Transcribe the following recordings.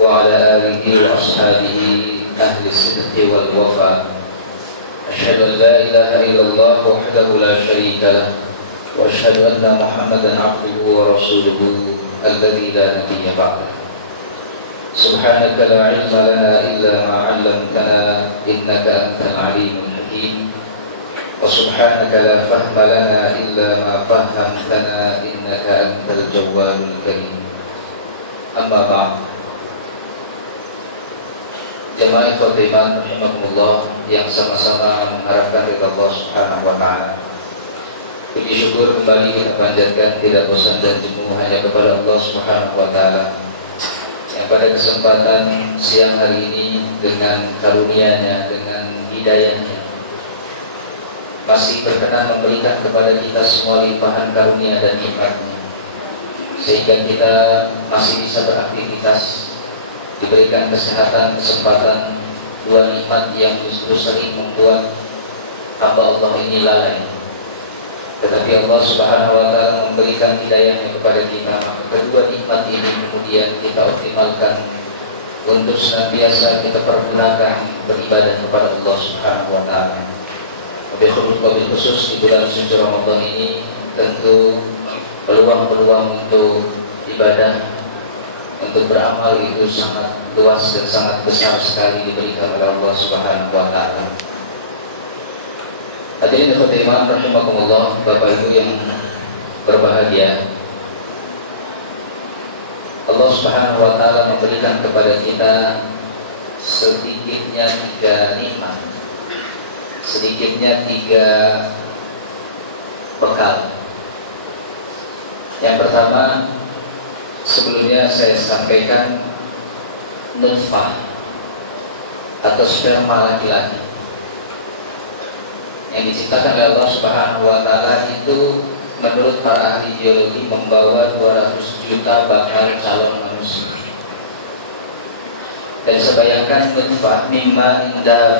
وعلى آله وأصحابه أهل الصدق والوفاء أشهد أن لا إله إلا الله وحده لا شريك له وأشهد أن محمدا عبده ورسوله الذي لا نبي بعده سبحانك لا علم لنا إلا ما علمتنا إنك أنت العليم الحكيم وسبحانك لا فهم لنا إلا ما فهمتنا إنك أنت الجواد الكريم أما بعد Jamaah ikhwatul iman rahimakumullah yang sama-sama mengharapkan ridha Allah Subhanahu wa taala. Puji syukur kembali kita panjatkan tidak bosan dan jemu hanya kepada Allah Subhanahu wa taala yang pada kesempatan siang hari ini dengan karunia-Nya, dengan hidayah-Nya masih berkenan memberikan kepada kita semua limpahan karunia dan nikmat-Nya sehingga kita masih bisa beraktivitas, diberikan kesehatan, kesempatan, dua nikmat yang justru sering membuat hamba Allah ini lalai. Tetapi Allah Subhanahu wa taala memberikan hidayahnya kepada kita, maka kedua nikmat ini kemudian kita optimalkan untuk senantiasa kita pergunakan beribadah kepada Allah Subhanahu wa taala. Wabil khusus di bulan suci Ramadan ini tentu peluang-peluang untuk ibadah, untuk beramal itu sangat luas dan sangat besar sekali diberikan oleh Allah Subhanahu wa taala. Hadirin ikhwatul iman rahimakumullah, Bapak Ibu yang berbahagia. Allah Subhanahu wa taala memberikan kepada kita sedikitnya 3 nikmat. Sedikitnya 3 bekal. Yang pertama, sebelumnya saya sampaikan nutfah atau sperma laki-laki yang diciptakan oleh Allah Subhanahu wa taala itu menurut para ahli biologi membawa 200 juta bakal calon manusia. Dan sebayangkan nutfah mimma indah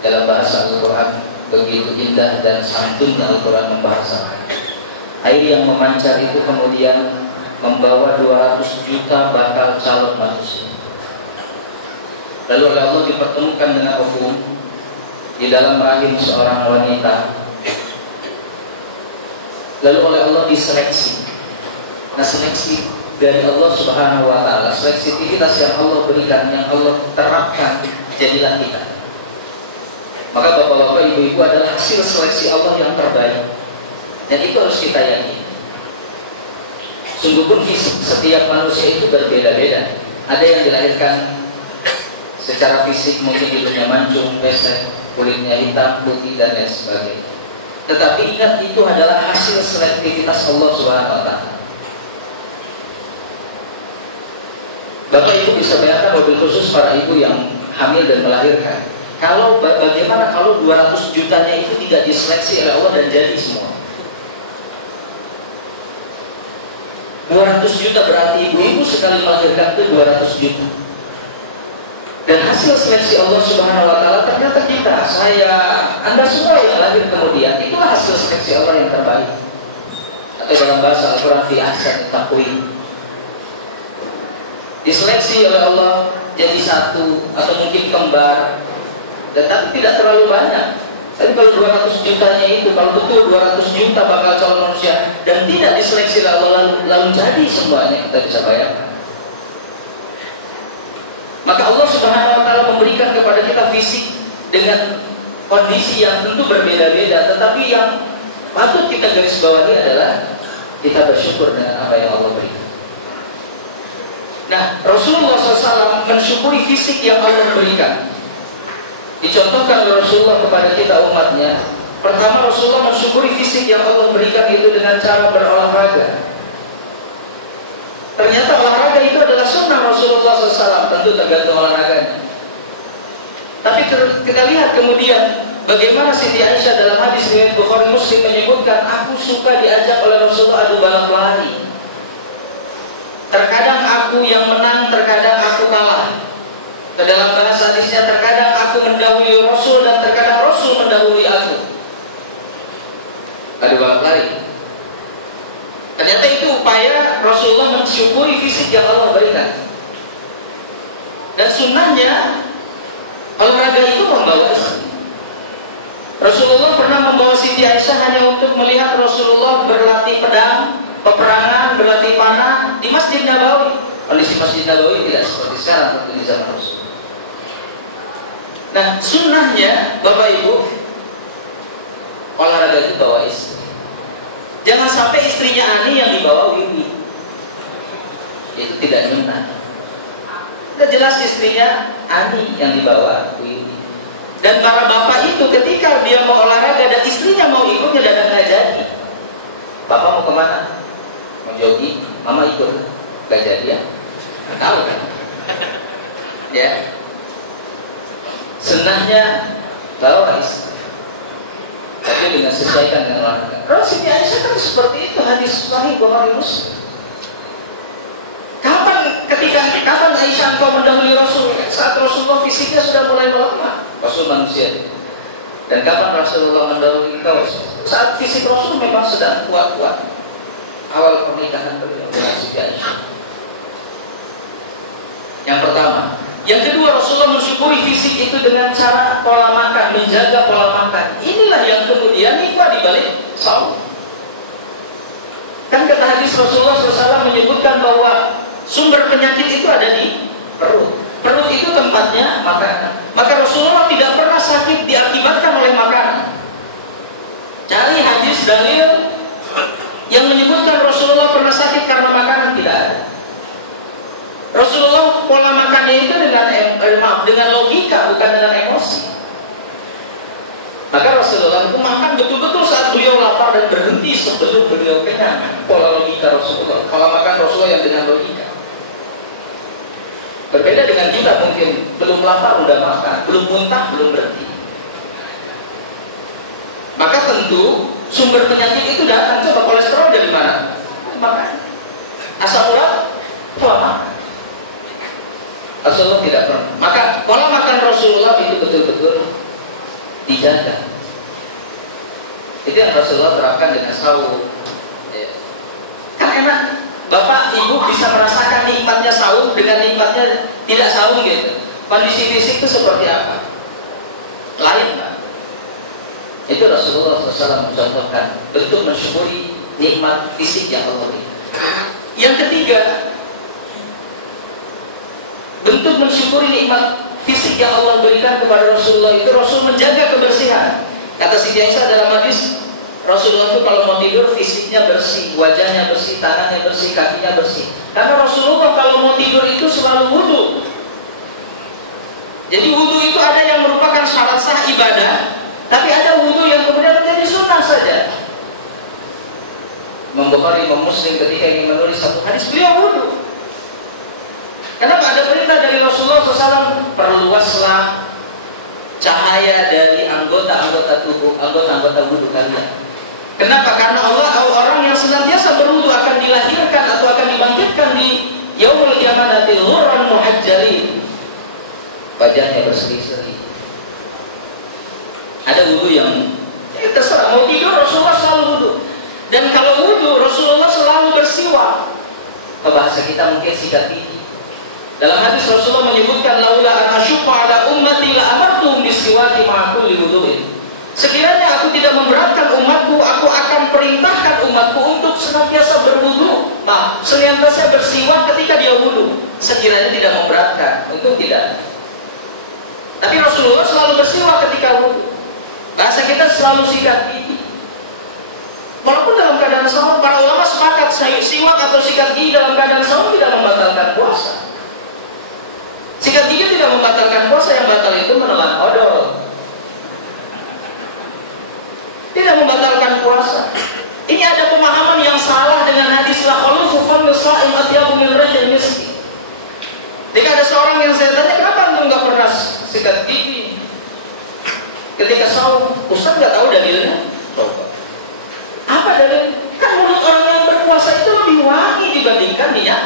dalam bahasa Al-Quran, begitu indah dan santunnya Al-Quran membahasakan. Air yang memancar itu kemudian membawa 200 juta bakal calon manusia. Lalu oleh Allah dipertemukan dengan ovum di dalam rahim seorang wanita. Lalu oleh Allah diseleksi. Nah, seleksi dari Allah Subhanahu wa taala, seleksivitas yang Allah berikan, yang Allah terapkan, jadilah kita. Maka bapak-bapak, ibu-ibu adalah hasil seleksi Allah yang terbaik. Dan itu harus kita yakini. Sungguh pun fisik setiap manusia itu berbeda-beda. Ada yang dilahirkan secara fisik mungkin hidungnya mancung, pesek, kulitnya hitam, putih dan lain sebagainya. Tetapi ingat, itu adalah hasil selektivitas Allah Subhanahu wa taala. Bapak Ibu bisa bayangkan, mobil khusus para ibu yang hamil dan melahirkan. Kalau bagaimana kalau 200 jutanya itu tidak diseleksi oleh Allah dan jadi semua? 200 juta berarti ibu-ibu sekali melahirkan itu 200 juta. Dan hasil seleksi Allah Subhanahu wa taala ternyata kita, saya, Anda semua yang lahir kemudian, itulah hasil seleksi Allah yang terbaik. Atau dalam bahasa Al-Quran fi ahsani taqwim. Diseleksi oleh Allah jadi satu atau mungkin kembar, tetapi tidak terlalu banyak. Tapi kalau 200 jutanya itu, kalau betul 200 juta bakal calon manusia dan tidak diseleksi lalu jadi semuanya, kita bisa bayangkan. Maka Allah Subhanahu wa taala memberikan kepada kita fisik dengan kondisi yang tentu berbeda-beda, tetapi yang patut kita garis bawahi adalah kita bersyukur dengan apa yang Allah berikan. Nah, Rasulullah SAW mensyukuri fisik yang Allah berikan. Dicontohkan oleh Rasulullah kepada kita umatnya. Pertama, Rasulullah mensyukuri fisik yang Allah berikan itu dengan cara berolahraga. Ternyata olahraga itu adalah sunnah Rasulullah SAW, tentu tergantung olahraganya. Tapi kita lihat kemudian bagaimana Siti Aisyah dalam hadis riwayat Bukhari Muslim menyebutkan, aku suka diajak oleh Rasulullah adu balap lari. Terkadang aku yang menang, terkadang aku kalah. Dalam bahasa hadisnya, terkadang aku mendahului Rasul dan terkadang Rasul mendahului aku. Adu balap lari. Ternyata itu upaya Rasulullah mensyukuri fisik yang Allah berikan. sunnahnya olahraga itu membawa istri. Rasulullah pernah membawa Siti Aisyah hanya untuk melihat Rasulullah berlatih pedang, peperangan, berlatih panah di Masjid Nabawi. Kondisi Masjid Nabawi tidak seperti sekarang waktu di zaman Rasul. Nah, sunnahnya Bapak Ibu, olahraga itu bawa istri. Jangan sampai istrinya Ani yang dibawa Wiwi. Itu tidak nyunah. Sudah jelas istrinya Ani yang dibawa Wiwi. Dan para bapak itu ketika dia mau olahraga dan istrinya mau ikutnya dan nggak jadi. Bapak mau kemana? Mau jogging, mama ikut. Nggak jadi ya? Nggak tahu kan? Ya. Sunnahnya bawa istri. Tapi dengan sesuaikan dengan olahraga. Rasul Siti Aisyah kan seperti itu, hadis sahih Bukhari Muslim. Kapan Aisyah engkau mendahului Rasul? Saat Rasulullah fisiknya sudah mulai melemah, Rasul manusia. Dan kapan Rasulullah mendahului engkau? Saat fisik Rasul memang sedang kuat-kuat. Awal pernikahan beliau dengan Siti Aisyah. Yang pertama. Yang kedua, Rasulullah mensyukuri fisik itu dengan cara pola makan, menjaga pola makan. Inilah yang kemudian hikmah dibalik saum. Kan kata hadis Rasulullah SAW menyebutkan bahwa sumber penyakit itu ada di perut. Perut itu tempatnya makanan. Maka Rasulullah tidak pernah sakit diakibatkan oleh makanan. Cari hadis dalil yang menyebutkan Rasulullah pernah sakit karena makanan, tidak ada. Rasulullah pola makannya itu dengan logika, bukan dengan emosi. Maka Rasulullah itu makan betul-betul saat beliau lapar dan berhenti sebelum beliau kenyang. Pola logika Rasulullah, pola makan Rasulullah yang dengan logika. Berbeda dengan kita mungkin belum lapar udah makan, belum muntah belum berhenti. Maka tentu sumber penyakit itu datang. Coba kolesterol dari mana? Makan. Asam urat, pola makan. Rasulullah tidak pernah. Maka pola makan Rasulullah itu betul-betul dijaga. Itu yang Rasulullah terapkan dengan saum. Kan enak. Bapak, Ibu bisa merasakan nikmatnya saum dengan nikmatnya tidak saum gitu. Kondisi fisik itu seperti apa? Lain Pak. Itu Rasulullah SAW mencontohkan bentuk mensyukuri nikmat fisik yang Allah beri. Yang ketiga, bentuk mensyukuri nikmat fisik yang Allah berikan kepada Rasulullah itu Rasul menjaga kebersihan. Kata Siti Aisyah dalam hadis, Rasulullah itu kalau mau tidur fisiknya bersih, wajahnya bersih, tangannya bersih, kakinya bersih. Karena Rasulullah kalau mau tidur itu selalu wudu. Jadi wudu itu ada yang merupakan syarat sah ibadah, tapi ada wudu yang kemudian menjadi sunnah saja. Imam Bukhari, Imam Muslim ketika ingin menulis satu hadis beliau wudu. Kenapa ada perintah dari Rasulullah SAW? Perluaslah cahaya dari anggota-anggota tubuh, anggota-anggota wudu kalian. Kenapa? Karena Allah, orang yang senantiasa berwudu akan dilahirkan atau akan dibangkitkan di yaumul qiyamati ghurran muhajjalin. Wajahnya berseri-seri. Ada wudu yang terserah mau tidur Rasulullah selalu wudu. Dan kalau wudu Rasulullah selalu bersiwak. Bahasa kita mungkin sikat gigi. Dalam hadis Rasulullah menyebutkan laula an asyqa ala ummati la amartuhum bisiwaki ma'a kulli wudu'in. Sekiranya aku tidak memberatkan umatku, aku akan perintahkan umatku untuk senantiasa berwudu. Senantiasa bersiwak ketika dia wudu. Sekiranya tidak memberatkan, itu tidak. Tapi Rasulullah selalu bersiwak ketika wudu. Bahasa kita selalu sikat gigi. Walaupun dalam keadaan saum, para ulama sepakat siwak atau sikat gigi dalam keadaan saum tidak membatalkan puasa. Sikat gigi tidak membatalkan puasa, yang batal itu menelan odol. Tidak membatalkan puasa. Ini ada pemahaman yang salah dengan hadis la khulufu fami sha'im atyabu min rajul miskin. Jika ada seorang yang saya tanya, kenapa anda nggak pernah sikat gigi ketika saum? Ustaz nggak tahu dalilnya. Coba. Apa dalil? Kan mulut orang yang berpuasa itu lebih wangi dibandingkan dia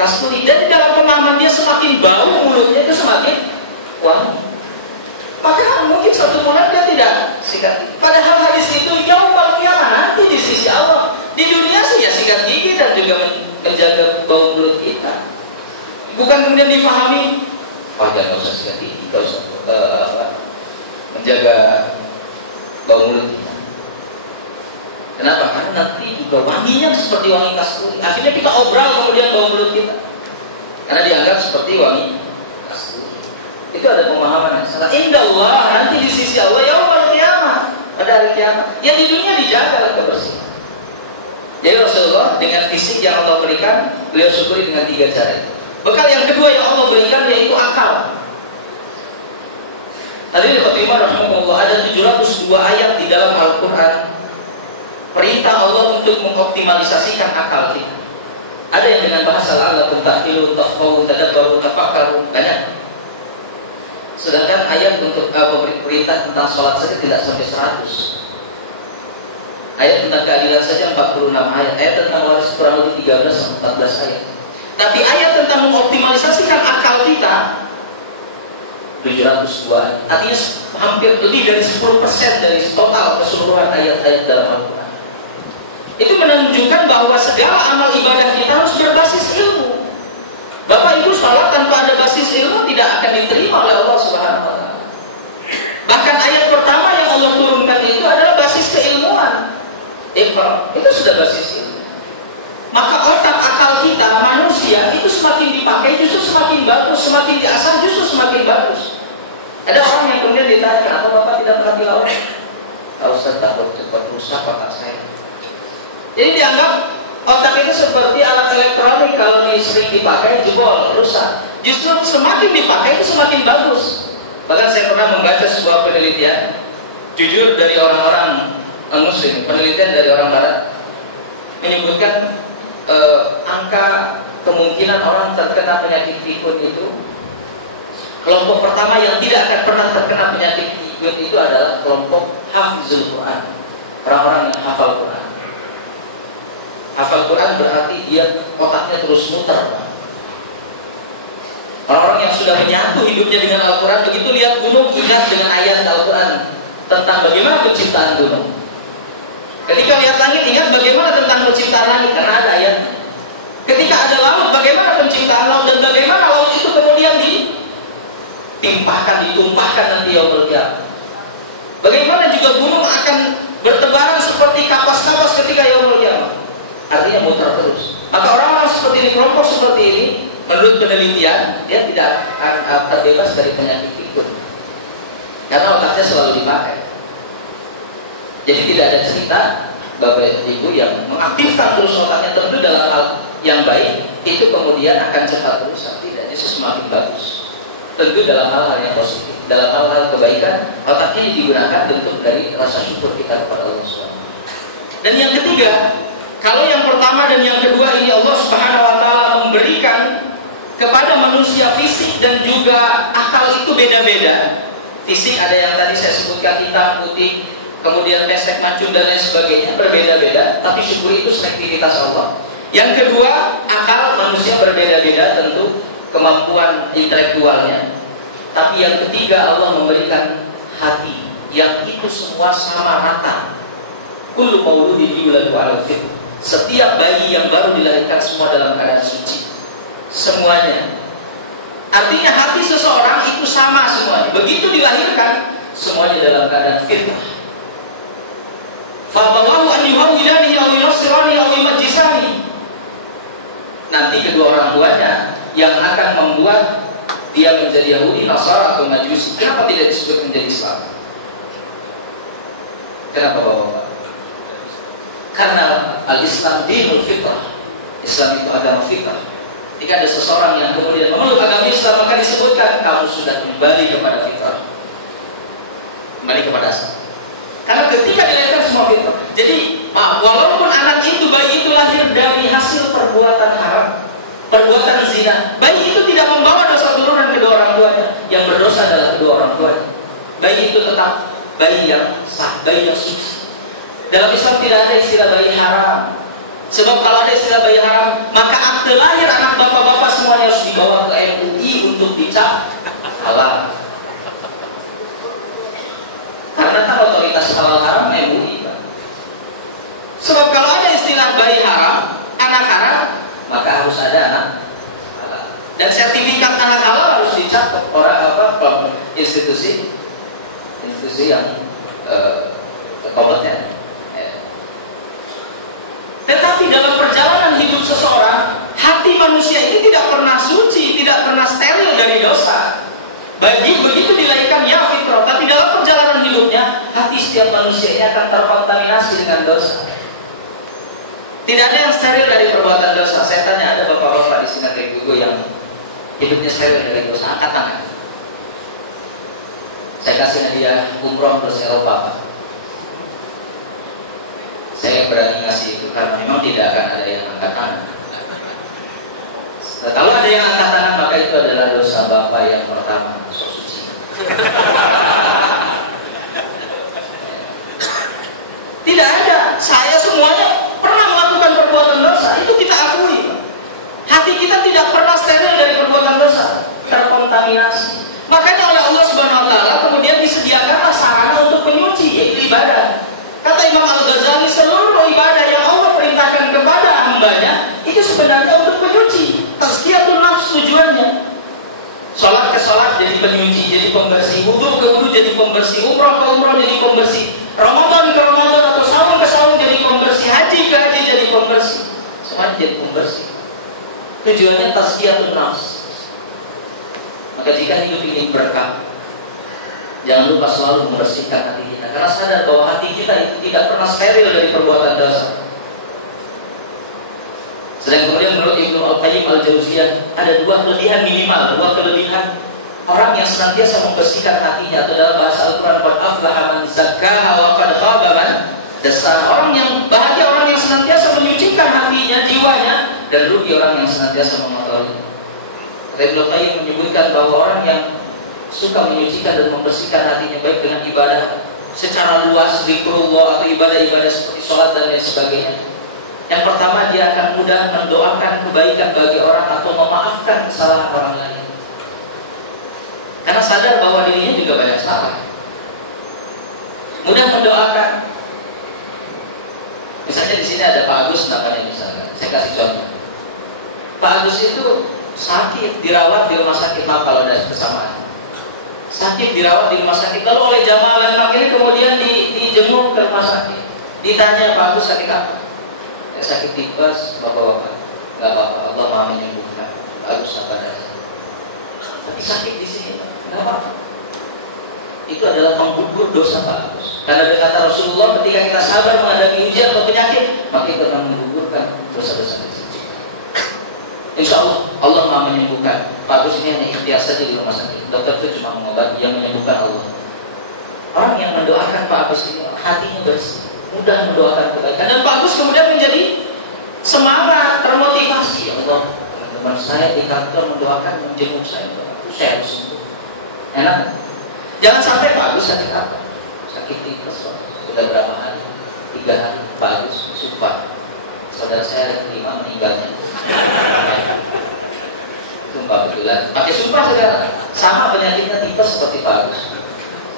kasturi. Dan dalam pemahaman dia semakin bau mulutnya itu semakin wangi. Maka mungkin satu bulan dia tidak sikat gigi. Padahal hadis itu yaumul qiyamah nanti di sisi Allah. Di dunia sih ya sikat gigi dan juga menjaga bau mulut kita. Bukan kemudian difahami jangan usah sikat gigi, nggak usah menjaga bau mulut kita. Kenapa? Karena nanti juga wanginya seperti wangi kasturi. Akhirnya kita obral kemudian bau mulut kita, karena dianggap seperti wangi kasturi. Itu ada pemahaman yang salah. Indallah, nanti di sisi Allah yaumul qiyamah, pada hari kiamat. Yang di dunia dijaga kebersihan. Jadi Rasulullah dengan fisik yang Allah berikan, beliau syukuri dengan 3 cara itu. Bekal yang kedua yang Allah berikan yaitu akal. Hadirin khotimah rahimahullah, ada 702 ayat di dalam Al-Quran perintah Allah untuk mengoptimalisasikan akal kita. Ada yang dengan bahasa la'allakum ta'qilun, tafqahun, tadabbarun, tafakkarun, banyak. Sedangkan ayat untuk perintah tentang sholat saja tidak sampai 100. Ayat tentang keadilan saja 46 ayat. Ayat tentang waris kurang lebih 13-14 ayat. Tapi ayat tentang mengoptimalisasikan akal kita 702. Artinya hampir lebih dari 10% dari total keseluruhan ayat-ayat dalam Al-Quran. Itu menunjukkan bahwa segala amal ibadah kita harus berbasis ilmu. Bapak Ibu, sholat tanpa ada basis ilmu tidak akan diterima oleh Allah Subhanahu wa Ta'ala. Bahkan ayat pertama yang Allah turunkan itu adalah basis keilmuan. Iqra, itu sudah basis ilmu. Maka otak akal kita manusia itu semakin dipakai justru semakin bagus, semakin diasah justru semakin bagus. Ada orang yang kemudian ditanya, kenapa Bapak tidak pernah tilawah? Tahu Ustaz, takut cepat rusak otak saya. Jadi dianggap otak itu seperti alat elektronik, kalau sering dipakai jebol, rusak. Justru semakin dipakai itu semakin bagus. Bahkan saya pernah membaca sebuah penelitian, jujur dari orang-orang Muslim, penelitian dari orang Barat menyebutkan angka kemungkinan orang terkena penyakit pikun itu, kelompok pertama yang tidak akan pernah terkena penyakit pikun itu adalah kelompok hafizul Quran, orang-orang yang hafal Quran. Hafal Quran berarti dia otaknya terus muter, Pak. Orang-orang yang sudah menyatu hidupnya dengan Al-Quran, begitu lihat gunung ingat dengan ayat Al-Quran tentang bagaimana penciptaan gunung. Ketika lihat langit ingat bagaimana tentang penciptaan langit, karena ada ayat. Ketika ada laut, bagaimana penciptaan laut dan bagaimana laut itu kemudian ditimpahkan, ditumpahkan nanti yaumul qiyamah. Bagaimana juga gunung akan bertebaran seperti kapas-kapas ketika yaumul qiyamah. Artinya muter terus. Maka orang-orang seperti ini, kelompok seperti ini, menurut penelitian dia tidak akan terbebas dari penyakit pikun, karena otaknya selalu dipakai. Jadi tidak ada cerita Bapak Ibu yang mengaktifkan terus otaknya tentu dalam hal yang baik itu kemudian akan cepat rusak. Tidak, itu semakin bagus. Tentu dalam hal-hal yang positif, dalam hal-hal kebaikan otaknya digunakan bentuk dari rasa syukur kita kepada Allah SWT. Dan yang ketiga, kalau yang pertama dan yang kedua ini Allah Subhanahu wa Ta'ala memberikan kepada manusia fisik dan juga akal itu beda-beda. Fisik ada yang tadi saya sebutkan hitam, putih, kemudian pesek, mancung dan lain sebagainya, berbeda-beda, tapi syukur itu selektivitas Allah. Yang kedua, akal manusia berbeda-beda tentu kemampuan intelektualnya. Tapi yang ketiga, Allah memberikan hati yang itu semua sama rata. Kullu mauludin yuladu 'alal fitrah. Setiap bayi yang baru dilahirkan semua dalam keadaan suci. Semuanya. Artinya hati seseorang itu sama semuanya. Begitu dilahirkan, semuanya dalam keadaan fitrah. Fabawahu an yuhawilani aw yunasirani aw yumajjisani. Nanti kedua orang tuanya yang akan membuat dia menjadi Yahudi, Nasara atau Majusi. Kenapa tidak disebut menjadi Islam? Kenapa Bapak? Karena al-Islam dinul fitrah. Islam itu agama fitrah. Jika ada seseorang yang kemudian memeluk agama Islam, maka disebutkan kamu sudah kembali kepada fitrah, kembali kepada asal. Karena ketika dilahirkan semua fitrah. Jadi walaupun anak itu, bayi itu lahir dari hasil perbuatan haram, perbuatan zina, bayi itu tidak membawa dosa turunan kedua orang tuanya. Yang berdosa adalah kedua orang tuanya. Bayi itu tetap bayi yang sah, bayi yang suci. Dalam Islam tidak ada istilah bayi haram. Sebab kalau ada istilah bayi haram, maka akte lahir anak bapak-bapak semuanya harus dibawa ke MUI untuk dicap halal. Karena kan otoritas halal haram MUI, Pak. Sebab kalau ada istilah bayi haram, anak haram, maka harus ada anak halal. Dan sertifikat anak halal harus dicap dicatat orang institusi yang kompeten. Tetapi dalam perjalanan hidup seseorang, hati manusia ini tidak pernah suci, tidak pernah steril dari dosa. Begitu dilahirkan ya fitrah, tapi dalam perjalanan hidupnya, hati setiap manusia ini akan terkontaminasi dengan dosa. Tidak ada yang steril dari perbuatan dosa. Saya tanya, ada bapak-bapak di sini kayak gue yang hidupnya steril dari dosa? Angkat tangan. Saya kasih hadiah umroh plus Eropa, Pak. Saya berani ngasih itu karena memang tidak akan ada yang angkat tangan. Nah, kalau ada yang angkat tangan, maka itu adalah dosa bapak yang pertama, sok suci. Tidak ada. Saya semuanya pernah melakukan perbuatan dosa. Itu kita akui, Pak. Hati kita tidak pernah steril dari perbuatan dosa, terkontaminasi. Makanya oleh Allah Subhanahu Wa Taala kemudian disediakanlah sarana untuk menyuci, yaitu ibadah. Kata Imam Al-Ghazali, seluruh ibadah yang Allah perintahkan kepada hambanya itu sebenarnya untuk penyuci. Tazkiyatun nafs tujuannya. Sholat ke sholat jadi penyuci, jadi pembersih. Wudu ke wudu jadi pembersih. Umrah ke umrah jadi pembersih. Ramadan ke Ramadan atau saum ke saum jadi pembersih. Haji ke haji jadi pembersih. Semuanya jadi pembersih. Tujuannya tazkiyatun nafs. Maka jika hidup ingin berkah, jangan lupa selalu membersihkan hati kita, karena sadar bahwa hati kita itu tidak pernah steril dari perbuatan dosa. Sedang kemudian menurut Ibnu Al-Qayyim Al-Jauziyah ada dua kelebihan minimal, dua kelebihan orang yang senantiasa membersihkan hatinya, atau dalam bahasa Al-Quran, qad aflaha man zakkaha wa qad khaba man dassaha. Orang yang bahagia, orang yang senantiasa menyucikan hatinya, jiwanya, dan rugi orang yang senantiasa mengotorinya. Ibnu Al-Qayyim menyebutkan bahwa orang yang suka menyucikan dan membersihkan hatinya baik dengan ibadah secara luas, zikrullah atau ibadah-ibadah seperti sholat dan lain sebagainya. Yang pertama, dia akan mudah mendoakan kebaikan bagi orang atau memaafkan kesalahan orang lain. Karena sadar bahwa dirinya juga banyak salah. Mudah mendoakan. Misalnya di sini ada Pak Agus namanya misalnya. Saya kasih contoh. Pak Agus itu sakit, dirawat di rumah sakit. Maaf kalau ada kesamaan. Sakit dirawat di rumah sakit, lalu oleh jamaah lain ini kemudian dijenguk ke rumah sakit. Ditanya, Pak Agus sakit apa? Ya, sakit tipes, bapak-bapak. Gak apa-apa, Allah Maha menyembuhkan. Pak Agus apa dasar? Tapi sakit di sini, gak apa-apa. Itu adalah penggugur dosa Pak Agus. Karena berkata Rasulullah, ketika kita sabar menghadapi ujian atau penyakit, maka kita akan menggugurkan dosa-dosa kita. Insya Allah, Allah Maha menyembuhkan. Pak Agus ini hanya ikhtiar saja di rumah sakit. Dokter itu cuma mengobati, yang menyembuhkan Allah. Orang yang mendoakan Pak Agus ini hatinya bersih, mudah mendoakan kebaikan. Dan Pak Agus kemudian menjadi semangat, termotivasi. Ya Allah, teman-teman saya di kantor mendoakan, menjenguk saya harus sembuh. Enak? Jangan sampai Pak Agus sakit apa? Sakit tipes, sudah berapa hari? 3 hari. Pak Agus sumpah, saudara saya ada 5 meninggalnya. Sumpah betulan, pakai sumpah sekarang. Sama penyakitnya tipes seperti Pak Agus.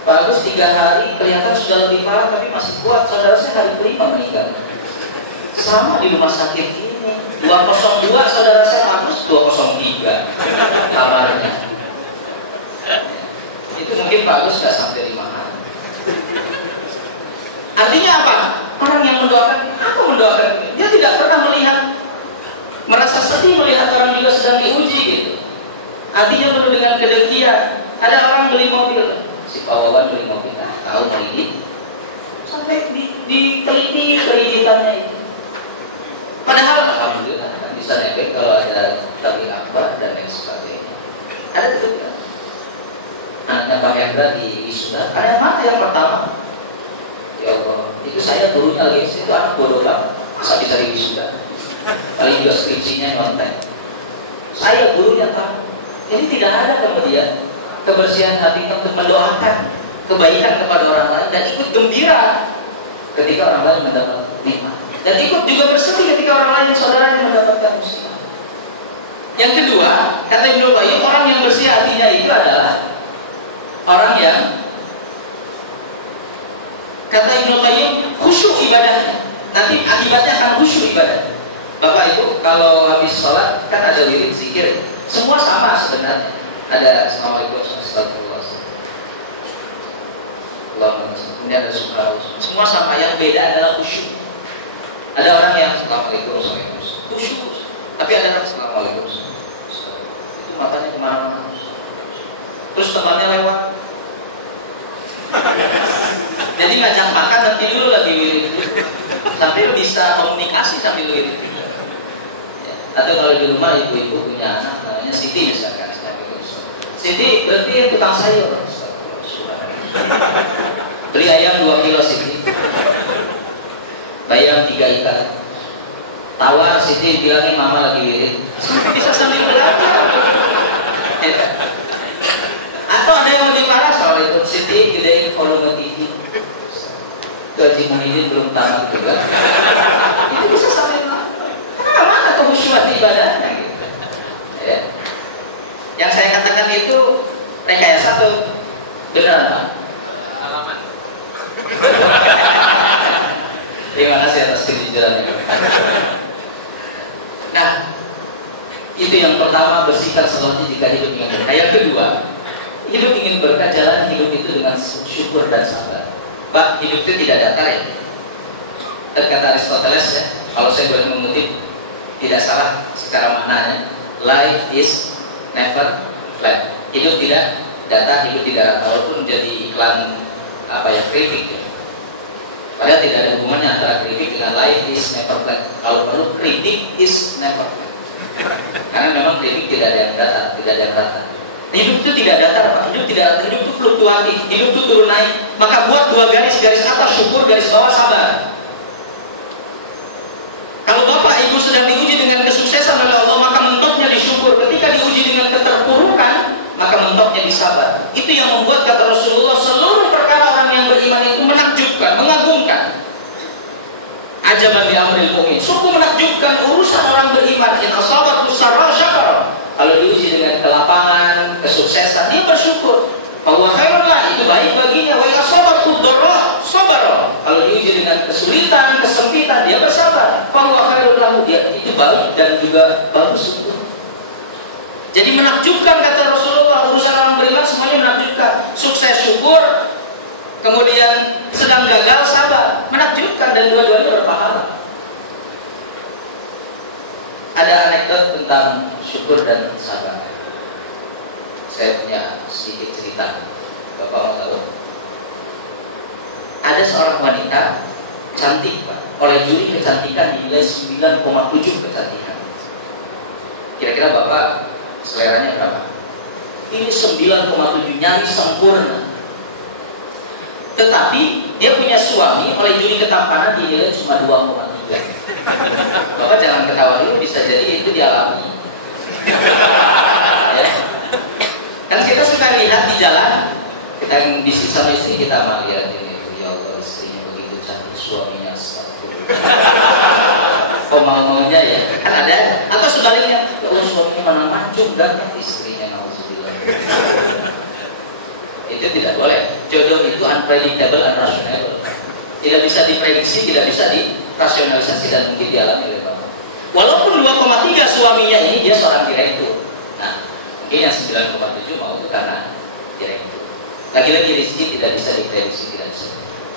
Pak Agus 3 hari kelihatan sudah lebih parah tapi masih kuat. Saudara saya hari kelima meninggal. Sama di rumah sakit ini 202 saudara saya, Pak Agus 203 kabarnya. Itu mungkin Pak Agus gak sampai 5 hari. Artinya apa? Orang yang mendoakan, aku mendoakan, dia tidak pernah melihat, merasa sedih melihat orang juga sedang diuji gitu. Hatinya penuh dengan kedengkian. Ada orang beli mobil, si Pak Wawan beli mobil, tahu meridit, sampai diteliti keriditannya itu. Padahal alhamdulillah kan bisa nebeng kalau ada tablik akbar dan lain sebagainya. Ada juga anaknya Pak Hendra di wisuda, ada mata yang pertama. Ya Allah, itu saya gurunya lagi, itu anak bodoh banget, masa bisa di wisuda. Paling juga skripsinya nyontek. Saya gurunya tahu. Jadi tidak ada kemudian kebersihan hati untuk mendoakan kebaikan kepada orang lain dan ikut gembira ketika orang lain mendapat nikmat, dan ikut juga bersedih ketika orang lain saudaranya mendapatkan musibah. Yang kedua, kata Ibnu Qayyim, orang yang bersih hatinya itu adalah orang yang, kata Ibnu Qayyim, khusyuk ibadahnya. Nanti akibatnya akan khusyuk ibadah. Bapak Ibu kalau habis sholat kan ada wirid zikir, semua sama sebenarnya. Ada assalamualaikum warahmatullahi wabarakatuh. Kemudian ada subhanallah. Semua sama, yang beda adalah khusyuk. Ada orang yang assalamualaikum warahmatullahi wabarakatuh khusyuk, tapi ada orang assalamualaikum itu matanya kemana-mana. Terus temannya lewat, jadi ngajak makan nanti dulu lagi wirid, sambil bisa komunikasi sambil wirid. Atau kalau di rumah ibu-ibu punya anak namanya Siti misalkan, Siti berarti tukang sayur, beli ayam 2 kilo Siti, bayam 3 ikat, tawar Siti bilangin mama lagi wirid, bisa sambil belajar. Atau ada yang lebih parah soal itu, Siti gedein volume TV, Gaji Muhyiddin belum tamat juga, itu bisa sambil belajar. Karena mana kehusyuan ibadahnya gitu. Ya. Yang saya katakan itu rekayasa tuh benar Pak? Alaman. Terima kasih atas kejujurannya. Nah, itu yang pertama, bersihkan salawatnya jika hidup ingin berkah. Yang kedua, hidup ingin berkah, jalan hidup itu dengan syukur dan sabar. Pak, hidup itu tidak datar ya. Kata Aristoteles ya, kalau saya boleh mengutip, tidak salah secara maknanya, life is never flat. Hidup tidak datar, hidup tidak rata. Walaupun menjadi iklan kritik ya. Padahal tidak ada hubungannya antara kritik dengan life is never flat. Kalau perlu, kritik is never flat. Karena memang kritik tidak ada yang datar, tidak ada yang rata. Hidup itu tidak datar Pak, hidup tidak rata, hidup itu fluktuatif, hidup itu turun naik. Maka buat 2 garis, garis atas syukur, garis bawah sabar. Kalau Bapak Ibu sedang diuji dengan kesuksesan oleh Allah, maka mentoknya disyukur. Ketika diuji dengan keterpurukan, maka mentoknya disabar. Itu yang membuat kata Rasulullah, seluruh perkara orang yang beriman itu menakjubkan, mengagumkan. Ajaban li amril mu'min. Sungguh menakjubkan urusan orang beriman. In asabathu sarra syakara. Kalau diuji dengan kelapangan, kesuksesan, dia bersyukur. Bahwa khairullah, itu baik baginya. Wa in asabathu dharra sabara. Kalau diuji dengan kesulitan, kesempitan, dia bersabar. Bahwa khairullah, dia itu baik dan juga bagus. Jadi menakjubkan kata Rasulullah, urusan orang beriman semuanya menakjubkan. Sukses syukur, kemudian sedang gagal sabar, menakjubkan, dan dua-duanya berpahala. Ada anekdot tentang syukur dan sabar. Saya punya sedikit cerita, Bapak mau tahu? Ada seorang wanita cantik Pak, oleh juri kecantikan dinilai 9,7 kecantikan. Kira-kira Bapak seleranya berapa? Ini 9,7, nyaris sempurna. Tetapi dia punya suami oleh juri ketampanan dinilai cuma 2,3. Bapak jangan ketawa dulu, bisa jadi itu dialami. Ya. Kan kita suka lihat di jalan, kita yang bisnis sama istri kita melihat ini, ya Allah istrinya begitu cantik, suaminya astagfirullah. Kok mau-maunya ya? Kan ada. Atau sebaliknya, ya Allah suaminya mana mancung dan istrinya nauzubillah. Itu tidak boleh. Jodoh itu unpredictable, unrational. Tidak bisa diprediksi, tidak bisa dirasionalisasi dan mungkin dialami oleh Bapak. Walaupun 2,3 suaminya ini dia seorang direktur. Nah, mungkin yang 9,7 mau itu karena direktur. Lagi-lagi rezeki tidak bisa diprediksi, tidak bisa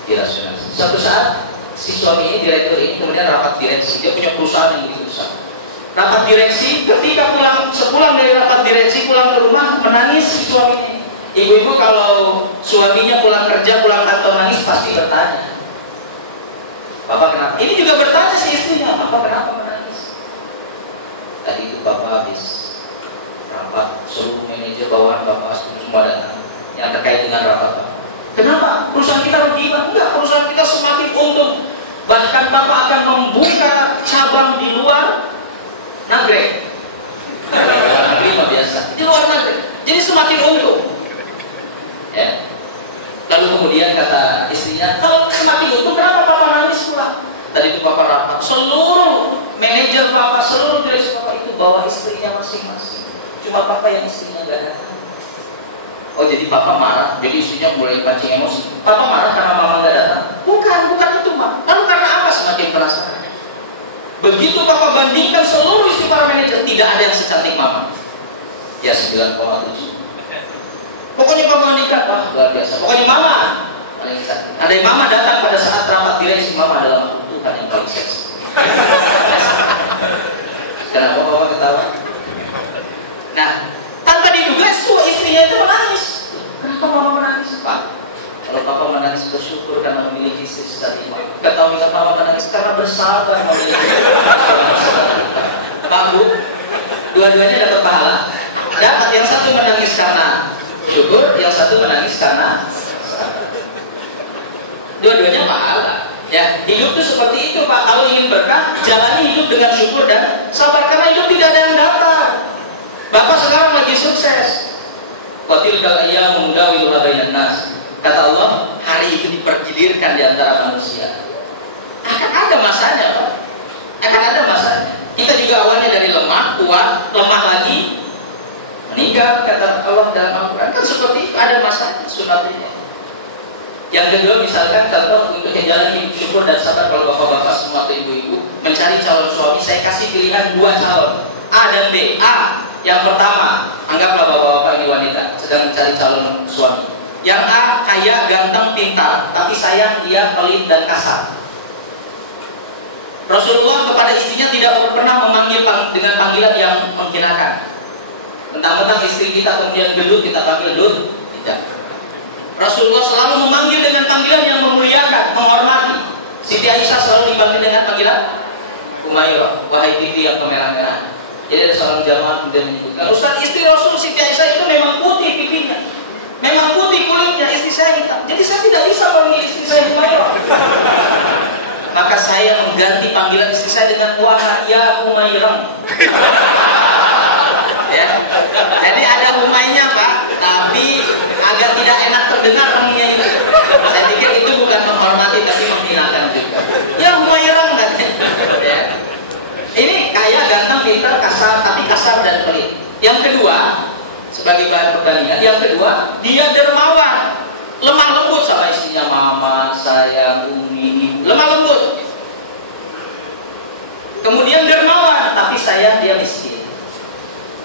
dirasionalisasi. Suatu saat si suami ini, direktur ini, kemudian rapat direksi. Dia punya perusahaan yang begitu besar. Rapat direksi, ketika sepulang dari rapat direksi, pulang ke rumah, menangis si suami ini. Ibu-ibu kalau suaminya pulang kerja, pulang kantor nangis, pasti bertanya, Bapak kenapa? Ini juga bertanya si istrinya, Bapak kenapa menangis? Tadi itu Bapak habis rapat, seluruh manajer bawahan Bapak semua datang yang terkait dengan rapat Bapak. Kenapa? Perusahaan kita rugi Pak? Enggak, perusahaan kita semakin untung. Bahkan Bapak akan membuka cabang di luar Nagrek. Luar negeri mah biasa, di luar Nagrek. Jadi semakin untung. Ya. Lalu kemudian kata istrinya, kalau semakin untung kenapa Papa nangis pula? Tadi itu Papa rapat, seluruh manajer Papa, seluruh direksi Papa itu bawa istrinya masing-masing. Cuma Papa yang istrinya gak datang. Oh jadi Papa marah, jadi istrinya mulai pancing emosi. Papa marah karena Mama gak datang? Bukan itu Mak. Lalu karena apa? Semakin penasaran. Begitu Papa bandingkan seluruh istri para manajer, tidak ada yang secantik Mama. Ya 9,7. Pokoknya Papa nikah, wah luar biasa. Pokoknya Mama paling cantik. Ada yang Mama datang pada saat rapat direksi, Mama adalah Tuhan yang paling seksi. Kenapa Papa ketawa? Nah, tanpa diduga istrinya itu menangis. Kenapa Mama menangis? Pak, kalau Papa menangis bersyukur karena memiliki istri seperti ini. Gak tahu minta Mama menangis karena bersabar memiliki Pak Bu, dua-duanya dapat pahala. Dapat, yang satu menangis karena syukur, yang satu menangis karena sabar. Dua-duanya pahala. Ya, hidup itu seperti itu Pak. Kalau ingin berkah, jalani hidup dengan syukur dan sabar, karena hidup tidak ada yang datar. Bapak sekarang lagi sukses. Wa tilkal ayyamu nudawiluha bainan nas. Kata Allah, hari itu dipergilirkan di antara manusia. Akan ada masanya Pak. Akan ada masanya. Kita juga awalnya dari lemah, kuat, lemah lagi, meninggal, kata Allah dalam Al-Quran. Kan seperti itu, ada masanya, sunatnya. Yang kedua, misalkan contoh untuk jalan hidup syukur dan sabar. Kalau bapak-bapak semua atau ibu-ibu mencari calon suami, saya kasih pilihan 2 calon, A dan B. A, yang pertama, anggaplah bapak-bapak ini wanita sedang mencari calon suami. Yang A, kaya, ganteng, pintar, tapi sayang dia pelit dan kasar. Rasulullah kepada istrinya tidak pernah memanggil dengan panggilan yang menghinakan. Mentang-mentang istri kita kemudian gendut, kita panggil Dut, tidak. Rasulullah selalu memanggil dengan panggilan yang memuliakan, menghormati. Siti Aisyah selalu dipanggil dengan panggilan Umairah, wahai pipi yang kemerah-merah. Jadi ada seorang jamaah kemudian menyebutkan, Ustaz, istri Rasul Siti Aisyah itu memang putih pipinya, memang putih kulitnya, istri saya hitam. Jadi saya tidak bisa memanggil istri saya Umairah. Maka saya mengganti panggilan istri saya dengan wahaya Umairah. Ya. Jadi ada umainya Pak, tapi agak tidak enak terdengar remnya itu. Saya pikir itu bukan menghormati tapi menghinakan juga. Ya Umairah katanya. Ya. Ini kaya, ganteng, pintar, kasar, tapi kasar dan pelit. Yang kedua, sebagai bahan perbandingan, yang kedua, dia dermawan, lemah lembut sama istrinya, mama, saya, umi, lemah lembut. Kemudian dermawan, tapi sayang dia miskin.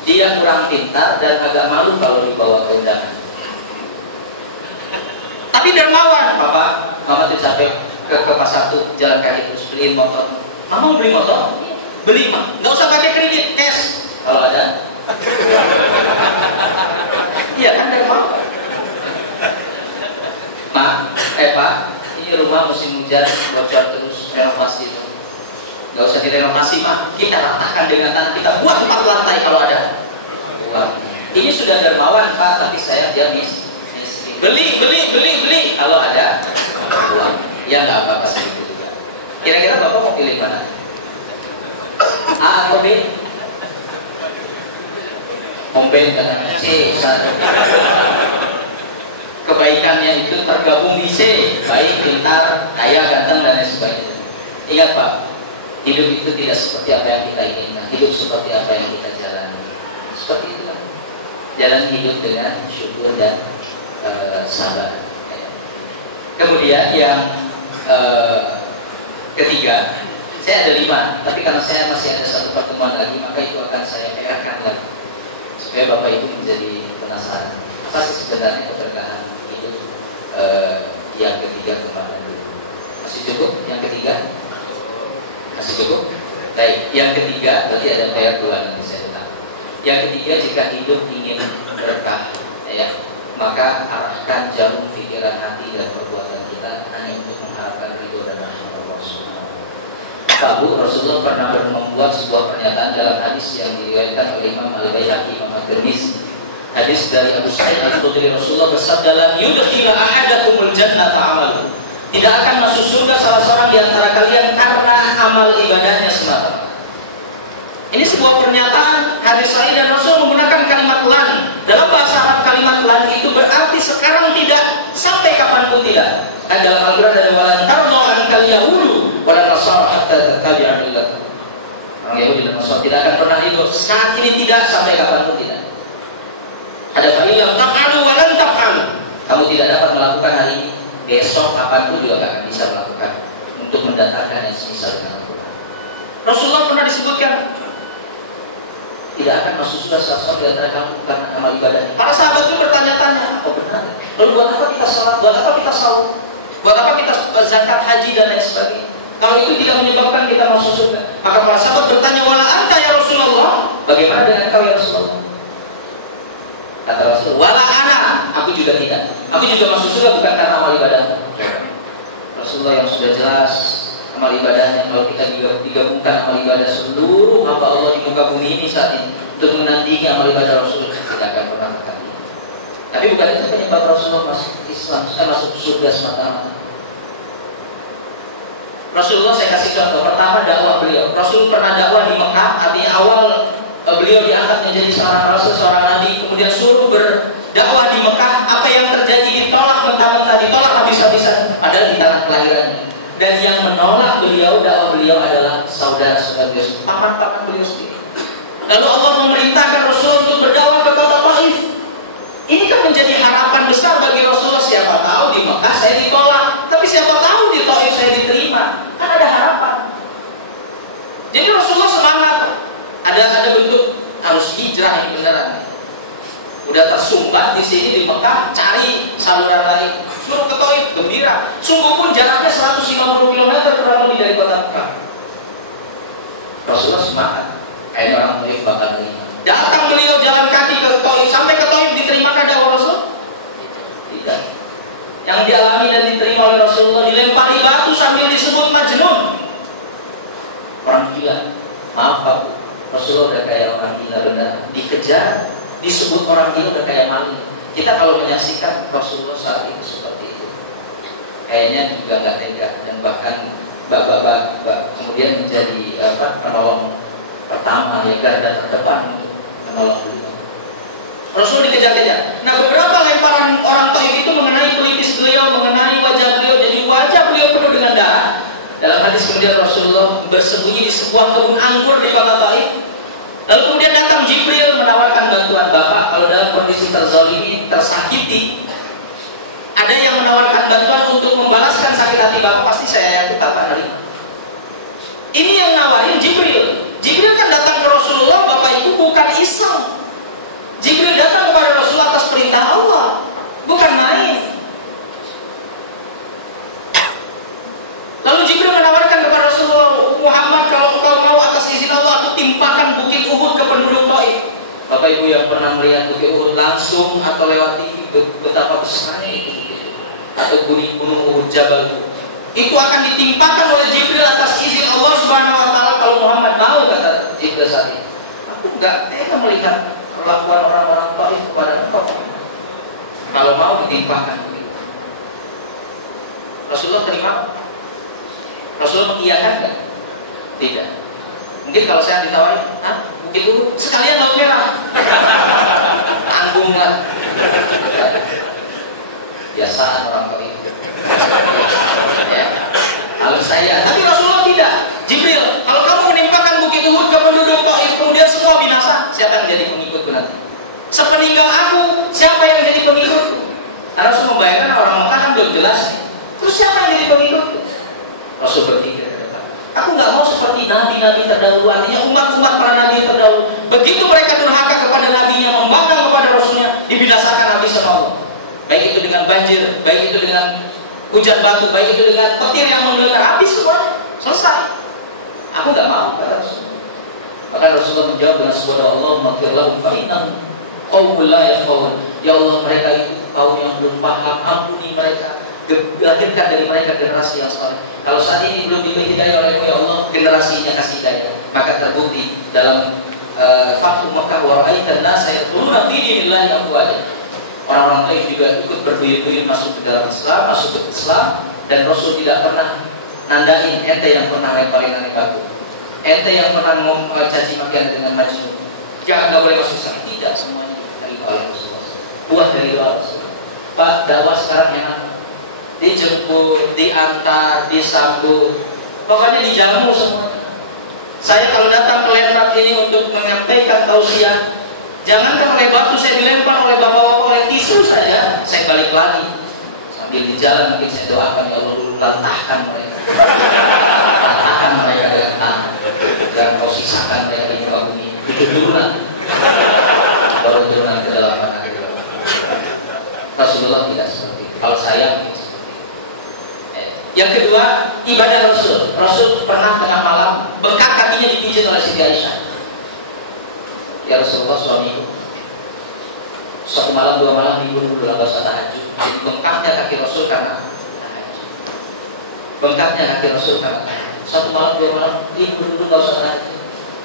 Dia kurang pintar dan agak malu kalau dibawa ke undangan. Tapi dermawan, Bapak, Mama tuh capek ke pasar tuh jalan kaki terus beliin motor. Mama mau beli motor? Beli mah, nggak usah pakai kredit, cash kalau ada. Iya kan dermawan. Pak, ini rumah musim hujan bocor terus, renovasi itu. Gak usah direnovasi Mak, kita ratakan dengan tanah, kita buat 4 lantai kalau ada uang. Ini sudah dermawan Pak, tapi saya dia miskin. Beli kalau ada uang. Ya nggak apa-apa segitu juga. Kira-kira Bapak mau pilih mana? A atau B? Komplain katanya C. Kebaikannya itu tergabung di C, baik, pintar, kaya, ganteng dan lain sebagainya. Ingat Pak, hidup itu tidak seperti apa yang kita inginkan. Hidup seperti apa yang kita jalani. Seperti itulah. Jalan hidup dengan syukur dan sabar. Kemudian yang ketiga, saya ada 5, tapi karena saya masih ada 1 pertemuan lagi, maka itu akan saya PR-kan lagi supaya Bapak Ibu menjadi penasaran. Apa sih sebenarnya keberkahan hidup yang ketiga kemarin dulu? Masih cukup? Yang ketiga? Masih cukup? Baik, yang ketiga berarti ada PR 2 nanti saya letak. Yang ketiga, jika hidup ingin berkah, ya, maka arahkan jarum pikiran, hati dan perbuatan kita hanya untuk mengharapkan ridho dan rahmat Allah Subhanahu wa taala. Pak Bu, Rasulullah pernah membuat sebuah pernyataan dalam hadis yang diriwayatkan oleh Imam Al-Baihaqi, Imam At-Tirmidzi. Hadis dari Abu Sa'id Al-Khudri, Rasulullah bersabda, "La yudkhila ahadakumul jannata 'amaluhu." Tidak akan masuk surga salah seorang di antara kalian karena amal ibadahnya semata. Ini sebuah pernyataan hadis sahih dan Rasul menggunakan kalimat lan. Dalam bahasa Arab kalimat lan itu berarti sekarang tidak, sampai kapanpun tidak. Dalam Al-Quran ada walan tardo ankal yahudu walan nasara hatta tattabi'a millatakum. Orang Yahudi dan Nasrani tidak akan pernah itu. Saat ini tidak, sampai kapanpun tidak. Ada fa'illam taf'alu walan taf'alu. Kamu tidak dapat melakukan hari ini, besok kapanpun juga tidak akan bisa melakukan untuk mendatangkan yang semisal dengan Al-Quran. Rasulullah pernah disebutkan tidak akan masuk surga salah di antara kamu karena amal ibadahnya. Para sahabat itu bertanya-tanya, oh benar. Lalu buat apa kita salat? Buat apa kita saum? Buat apa kita zakat, haji dan lain sebagainya? Kalau itu tidak menyebabkan kita masuk surga. Maka para sahabat bertanya, wala anta ya Rasulullah? Bagaimana dengan kau ya Rasulullah? Kata Rasul, wala ana, aku juga tidak. Aku juga masuk surga bukan karena amal ibadahmu. Rasulullah yang sudah jelas amal ibadahnya, kalau kita digabungkan amal ibadah seluruh hamba Allah di muka bumi ini saat ini untuk menandingi amal ibadah Rasul, tidak akan pernah akan. Tapi bukan itu penyebab Rasulullah masuk Islam, masuk surga semata-mata. Rasulullah, saya kasih contoh. Pertama, dakwah beliau. Rasul pernah dakwah di Mekah, artinya awal beliau diangkat menjadi seorang Rasul, seorang Nabi, kemudian suruh berdakwah di Mekah. Apa yang terjadi? Ditolak mentah-mentah, ditolak habis-habisan, padahal di tanah kelahirannya. Dan yang menolak beliau, dakwah beliau adalah saudara-saudara beliau, paman-paman beliau sendiri. Lalu Allah memerintahkan Rasul untuk berdakwah ke kota Taif. Ini kan menjadi harapan besar bagi Rasulullah. Siapa tahu di Mekah saya ditolak, tapi siapa tahu di Taif saya diterima. Kan ada harapan. Jadi Rasulullah semangat. Ada bentuk harus hijrah ini beneran. Udah tersumbat di sini di Mekah, cari saluran lain. Suruh ke Taif, gembira. Sungguh pun jaraknya 150 km kurang lebih dari kota Mekah. Rasulullah semangat. Kayak orang Taif bakal terima. Datang beliau jalan kaki ke Taif, sampai ke Taif diterimakan dakwah Rasul? Tidak. Yang dialami dan diterima oleh Rasulullah, dilempari batu sambil disebut Majnun. Orang gila. Maaf Pak, Rasulullah udah kayak orang gila benar. Dikejar, disebut orang gila udah kayak maling. Kita kalau menyaksikan Rasulullah saat itu seperti itu, kayaknya juga nggak tega, dan bahkan kemudian menjadi penolong pertama, ya garda terdepan untuk menolong beliau. Rasul dikejar-kejar. Nah, beberapa lemparan orang Taif itu mengenai pelipis beliau, mengenai wajah beliau, jadi wajah beliau penuh dengan darah. Dalam hadis kemudian Rasulullah bersembunyi di sebuah kebun anggur di kota Taif. Lalu kemudian datang Jibril menawarkan bantuan. Bapak kalau dalam kondisi terzalimi, tersakiti, ada yang menawarkan bantuan untuk membalaskan sakit hati Bapak, pasti saya yang tetap menerima. Ini yang nawarin Jibril. Jibril kan datang ke Rasulullah, Bapak Ibu, bukan iseng. Jibril datang kepada Rasulullah atas perintah Allah, bukan main. Lalu Jibril menawarkan kepada Rasulullah, Muhammad, kalau engkau mau atas izin Allah, aku timpakan bukit Uhud ke penduduk Taif. Bapak Ibu yang pernah melihat bukit Uhud langsung atau lewat TV, betapa besarnya itu bukit Uhud, atau gunung Uhud, Jabal Uhud, itu akan ditimpakan oleh Jibril atas izin Allah Subhanahu Wa Taala. Kalau Muhammad mau, kata Jibril saat itu, aku nggak tega melihat perlakuan orang-orang Taif kepada engkau. Kalau mau ditimpakan begitu. Rasulullah terima? Rasulullah mengiyakan nggak? Tidak. Mungkin kalau saya ditawarin, begitu sekalian laut merah, tanggung lah. Biasaan orang Taif. Ya. Kalau saya, tapi Rasulullah tidak. Jibril, kalau kamu menimpakan bukit Uhud ke penduduk Taif, kemudian semua binasa, siapa yang jadi pengikutku nanti? Sepeninggal aku, siapa yang jadi pengikutku? Karena Rasul membayangkan orang Mekah kan belum jelas. Terus siapa yang jadi pengikutku? Rasul berpikir, aku nggak mau seperti nabi-nabi terdahulu, artinya umat-umat para nabi terdahulu. Begitu mereka durhaka kepada nabinya, membangkang kepada Rasulnya, dibinasakan habis sama Allah. Baik itu dengan banjir, baik itu dengan hujan batu, baik itu dengan petir yang menggelegar, habis semua, selesai. Aku nggak mau, kata Rasulullah. Maka Rasulullah menjawab dengan sebuah doa, Allahumma ighfir lahum fa innahum qaumul la yafqahun. Ya Allah, mereka itu kaum yang belum paham, ampuni mereka. Lahirkan dari mereka generasi yang saleh. Kalau saat ini belum diberi hidayah oleh ya Allah, generasinya kasih hidayah. Maka terbukti dalam Fathu Makkah, wa ra'aitan nasa yadkhuluna fi dinillahi afwaja. Orang-orang Taif juga ikut berduyun-duyun masuk ke dalam Islam, masuk ke Islam, dan Rasul tidak pernah nandain ente yang pernah lemparin anak batu, ente yang pernah caci makian dengan Majnun, jangan nggak boleh masuk Islam. Tidak, semuanya dari oleh Rasulullah. Buah dari doa Rasulullah. Pak, dakwah sekarang yang apa? Dijemput, diantar, disambut, pokoknya dijamu semua. Saya kalau datang ke Lembang ini untuk menyampaikan tausiah, jangankan oleh batu saya dilempar, oleh bapak-bapak, oleh tisu saja, saya balik lagi. Sambil di jalan mungkin saya doakan, ya Allah, lantahkan mereka. Lantahkan mereka dengan tanah. Dan kau sisakan mereka di muka bumi. Itu dulu lah. Rasulullah tidak seperti itu. Kalau saya mungkin seperti itu. Yang kedua, ibadah Rasul. Rasul pernah tengah malam bengkak kakinya dipijit oleh Siti Aisyah. Ya Rasulullah, suamiku satu malam dua malam minggu dulu nggak usah tahajud. Bengkaknya kaki Rasul karena satu malam dua malam minggu dulu nggak usah tahajud.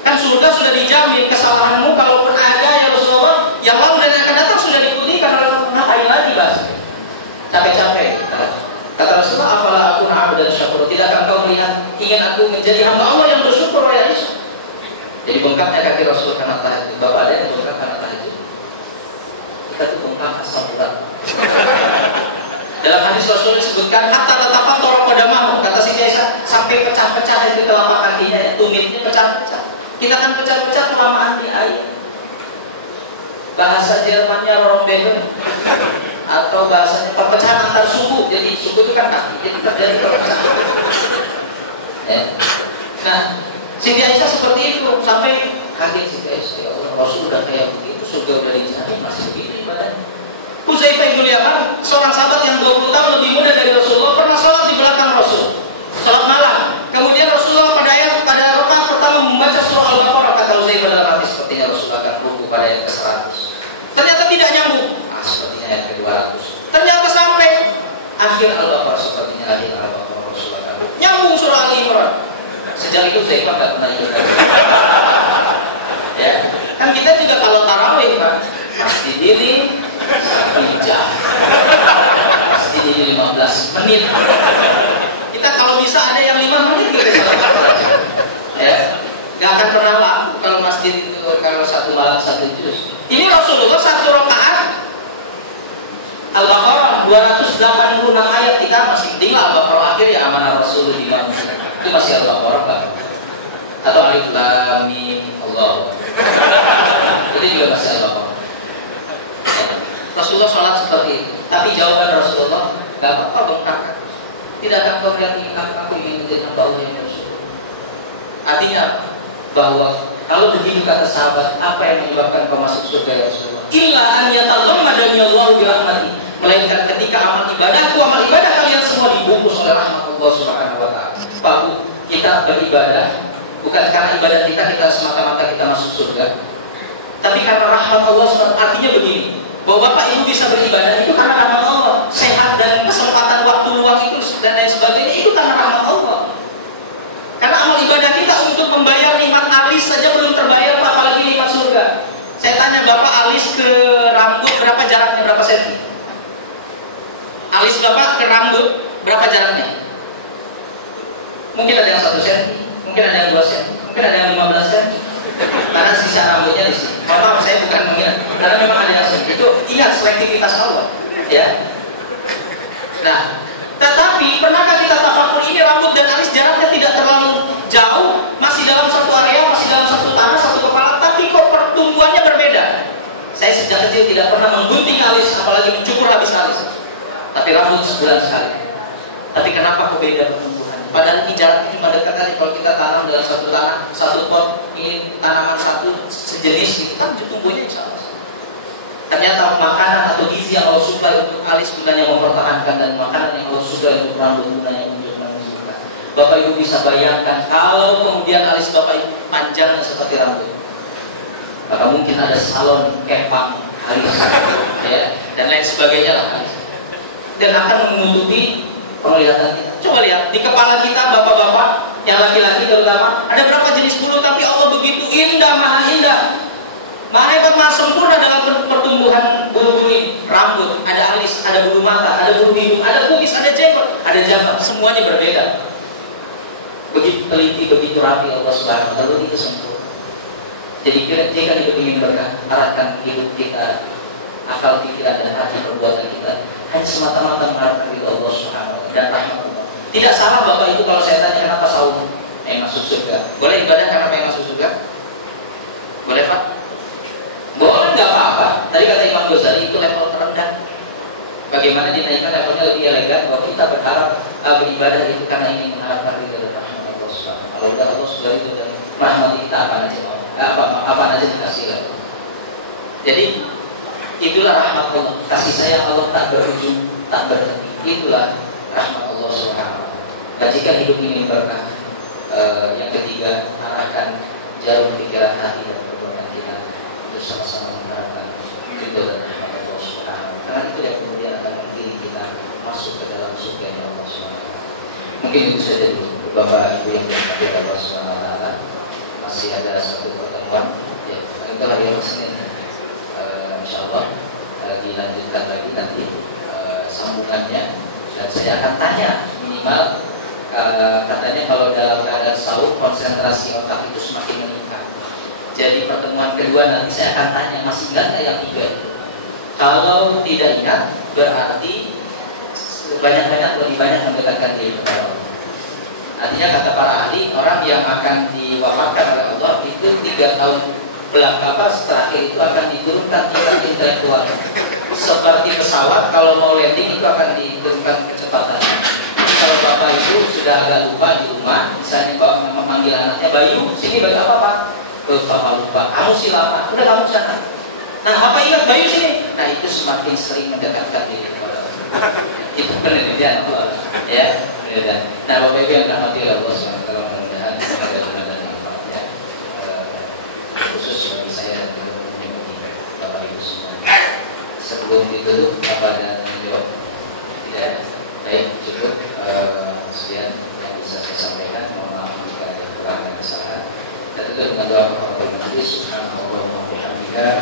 Kan surga sudah dijamin, kesalahanmu kalaupun ada ya Rasulullah, yang lalu dan yang akan datang sudah diikuti, karena ngapain lagi bahas? Capek-capek. Kata Rasulullah, afala aku na'abdan syakur. Tidakkah kau melihat ingin aku menjadi hamba Allah yang bersyukur oleh Aisyah? Jadi bengkaknya kaki Rasul karena tahajud. Bapak ada yang bengkak karena tahajud? Kita tuh bengkak asam urat. Dalam hadis Rasul disebutkan hatta tatafattara qadamahu, kata Siti Aisyah, sampai pecah-pecah itu telapak kakinya, ya, tumitnya pecah-pecah. Kita kan pecah-pecah kelamaan di air. Bahasa Jermannya Rombegen, atau bahasanya perpecahan antar suku. Jadi suku itu kan kaki, jadi terjadi perpecahan. Ya. Nah, Siti Aisyah seperti itu, sampai kaget Siti Aisyah, ya Allah, Rasul udah kayak begitu, surga udah dicari, masih begini ibadahnya. Hudzaifah bin Yaman, seorang sahabat yang 20 tahun lebih muda dari Rasulullah, pernah sholat di belakang Rasul, sholat malam. Kemudian Rasulullah pada rakaat pertama membaca surah Al-Baqarah. Kata Hudzaifah dalam hati, sepertinya Rasulullah akan ruku pada ayat ke-100. Ternyata tidak nyambung. Sepertinya ayat ke-200. Ternyata sampai akhir Al-Baqarah, sepertinya akhir Al-Baqarah Rasulullah akan ruku. Nyambung surah Ali-Imran. Sejak itu Hudzaifah nggak pernah ikut. Ya, kan kita juga kalau tarawih Pak, pasti diri 1 jam, pasti diri 15 menit. Kita kalau bisa ada yang 5 menit gitu, ya, nggak akan pernah laku kalau masjid itu kalau satu malam 1 juz. Ini Rasulullah 1 rakaat Al-Baqarah 286 ayat, kita masih mending lah Al-Baqarah akhir ya amanah Rasulullah itu masih Al-Baqarah Pak, atau Alif Lam Mim Allah itu juga masih Al-Baqarah. Rasulullah sholat seperti itu, tapi jawaban Rasulullah, gak apa-apa bengkak. Tidak akan kau lihat aku ingin menjadi hamba Allah yang bersyukur. Artinya bahwa kalau begitu kata sahabat, apa yang menyebabkan kau masuk surga ya Rasulullah? Illa an yataghammadani Allahu bi rahmati. Melainkan ketika amal ibadah kalian semua dibungkus oleh rahmat Allah Subhanahu wa taala. Pak Bu, kita beribadah bukan karena ibadah kita semata-mata kita masuk surga, tapi karena rahmat Allah Subhanahu. Artinya begini, bahwa Bapak Ibu bisa beribadah itu karena rahmat Allah, sehat dan kesempatan waktu luang itu dan lain sebagainya itu karena rahmat Allah. Karena amal ibadah kita untuk membayar nikmat alis saja belum terbayar, apalagi nikmat surga. Saya tanya Bapak, alis ke rambut berapa jaraknya, berapa senti? Alis Bapak ke rambut berapa jaraknya? Mungkin ada yang 1 senti, mungkin ada yang 2 senti, mungkin ada yang 15 senti. Karena sisa rambutnya di sini. Maaf, saya bukan mengira, karena memang ada yang itu. Ingat selektivitas Allah, ya. Nah, tetapi pernahkah kita tafakur ini rambut dan alis jaraknya tidak terlalu jauh, masih dalam satu area, masih dalam satu tanah, satu kepala, tapi kok pertumbuhannya berbeda? Saya sejak kecil tidak pernah menggunting alis, apalagi mencukur habis alis. Tapi rambut sebulan sekali. Tapi kenapa kok beda pertumbuhan? Padahal ini jaraknya cuma dekat kali. Kalau kita tanam dalam satu tanah, satu pot, ini tanaman satu sejenis, itu kan tumbuhnya insya Allah. Ternyata makanan atau gizi yang Allah suka untuk alis bukannya mempertahankan, dan makanan yang Allah suka untuk rambut bukannya untuk menunjukkan. Bapak Ibu bisa bayangkan kalau kemudian alis Bapak Ibu panjangnya seperti rambut, maka mungkin ada salon kepang alis, ya, dan lain sebagainya lah, dan akan menutupi penglihatan kita. Coba lihat di kepala kita bapak-bapak yang laki-laki terutama, ada berapa jenis bulu, tapi Allah begitu indah, maha indah, maha hebat, maha sempurna dalam pertumbuhan bulu-bulu ini. Rambut, ada alis, ada bulu mata, ada bulu hidung, ada kumis, ada jenggot, ada janggut, semuanya berbeda. Begitu teliti, begitu rapi Allah Subhanahu wa taala, itu sempurna. Jadi jika kita ingin berkah, arahkan hidup kita, akal pikiran dan hati perbuatan kita hanya semata-mata mengharapkan ridho Allah Subhanahu wa taala dan rahmat Allah. Tidak salah Bapak Ibu kalau saya tanya kenapa saum masuk surga. Boleh ibadah karena pengen masuk surga? Boleh Pak? Boleh, nggak apa-apa. Tadi kata Imam Ghazali itu level terendah. Bagaimana dinaikkan levelnya lebih elegan bahwa kita berharap beribadah itu karena ingin mengharapkan ridho dan rahmat Allah Subhanahu wa taala. Kalau udah Allah sudah ridho dan rahmat kita apa aja mau? Apa aja dikasih lah. Jadi Itulah rahmat Allah. Kasih sayang Allah tak berujung, tak berhenti. Itulah rahmat Allah Subhanahu wa taala. Nah, jika hidup ini berkah, yang ketiga, arahkan jarum pikiran hati dan perbuatan kita untuk sama-sama mengharapkan ridho dan rahmat Allah Subhanahu wa taala. Karena itu yang kemudian akan memilih kita masuk ke dalam surga Allah Subhanahu wa taala. Mungkin itu saja dulu Bapak Ibu yang dirahmati Allah Subhanahu wa taala. Masih ada satu pertemuan ya, itu hari Senin. Insyaallah dilanjutkan lagi nanti sambungannya, dan saya akan tanya minimal katanya kalau dalam keadaan sahur konsentrasi otak itu semakin meningkat. Jadi pertemuan kedua nanti saya akan tanya masih ingat yang tiga itu. Kalau tidak ingat berarti banyak-banyak lebih banyak mendekatkan diri kepada Allah. Artinya kata para ahli, orang yang akan diwafatkan oleh Allah itu 3 tahun belakang terakhir itu akan diturunkan tingkat intelektual. Seperti pesawat kalau mau landing itu akan diturunkan kecepatannya. Kalau bapak ibu sudah agak lupa di rumah, misalnya bapak memanggil anaknya, Bayu, sini Bayu apa pak? Bapak lupa, kamu silakan, udah kamu sana. Nah apa ingat Bayu sini? Nah itu semakin sering mendekatkan diri kepada Allah. Itu penelitian Allah, ya. Nah bapak ibu yang dirahmati oleh Allah SWT, mudah-mudahan ada dan manfaatnya, khusus bagi saya dan bapak ibu semua. Sebelum itu apa ada jawab? Tidak. Baik, cukup sekian yang bisa saya sampaikan. Mohon maaf jika ada kekurangan dan kesalahan. Dan itu dengan doa kepada Allah Subhanahu wa taala.